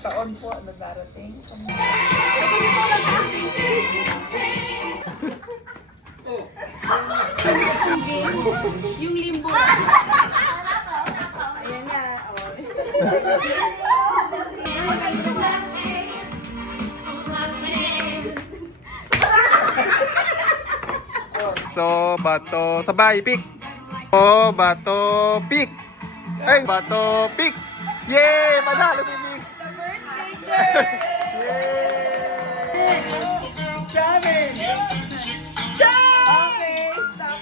Taon po na darating. Yung limbo. Ayan nga. So, bato, sabay, pick. Oh, bato, pick. Ay, bato, pick. Yay! Panalo si Pick. Yay! Seven. Okay, stop.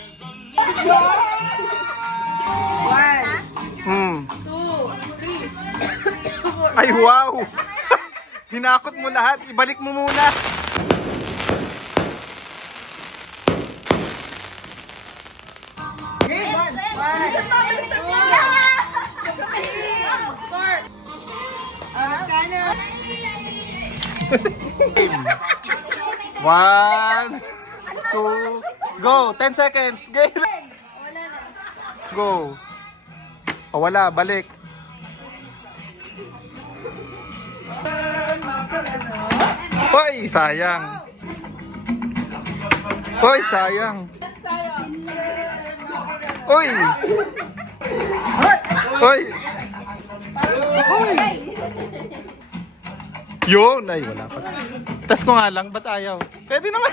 One, two, three. Ay, wow! Hinakot mo lahat. Ibalik mo muna. Game. One. Four. Magkano? 1, 2, go! 10 seconds. Game. Go. O, wala. Balik. Hoy, sayang. Hoy, sayang. Hoy. Hoy. Yun. Ay, wala pa. Tas ko nga lang, ba't ayaw? Pwede naman.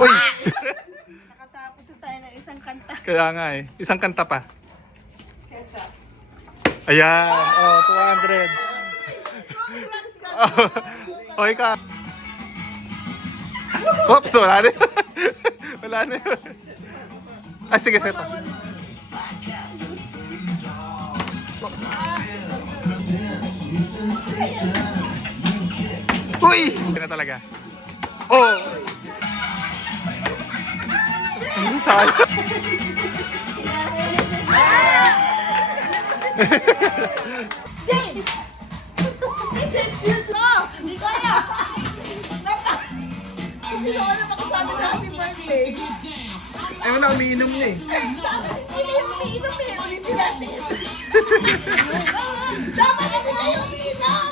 Uy. Nakatapos na tayo ng isang kanta. Kaya nga eh. Isang kanta pa. Ayan. Oh, 200. Oh, ka. Oops, wala na. Wala na. Ay, sige, sige pa. Uy! Hindi na talaga. Oh! Ano sa'yo? Hindi ko alam makasabi na happy birthday. Ayaw na, umiinom na eh. Dapat hindi kayo umiinom eh. Ulitin natin. Dapat hindi kayo umiinom.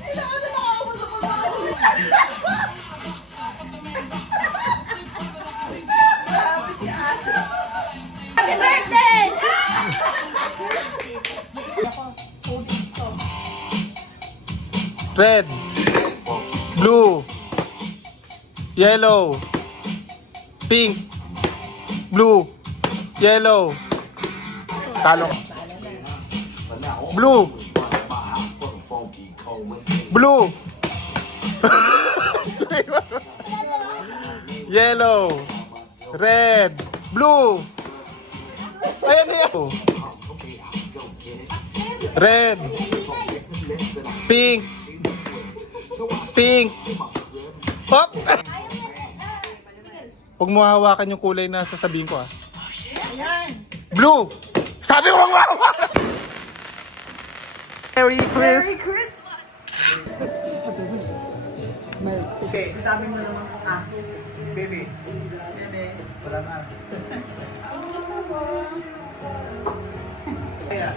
Sino ano nakaupo sa pagmamahal? Grabe si Ate. Happy birthday! Red, blue, yellow, pink, blue, yellow. Talo. Blue. Blue. Yellow. Red. Blue. Ayan yan. Red. Pink. Pink. Hop! Huwag mo hawakan yung kulay na sasabihin ko ah. Blue! Sabi mo huwag mo hawakan! Merry Christmas! Merry Christmas! Okay, sasabi mo naman kung aso. Baby. Bebe. Wala na. Kaya.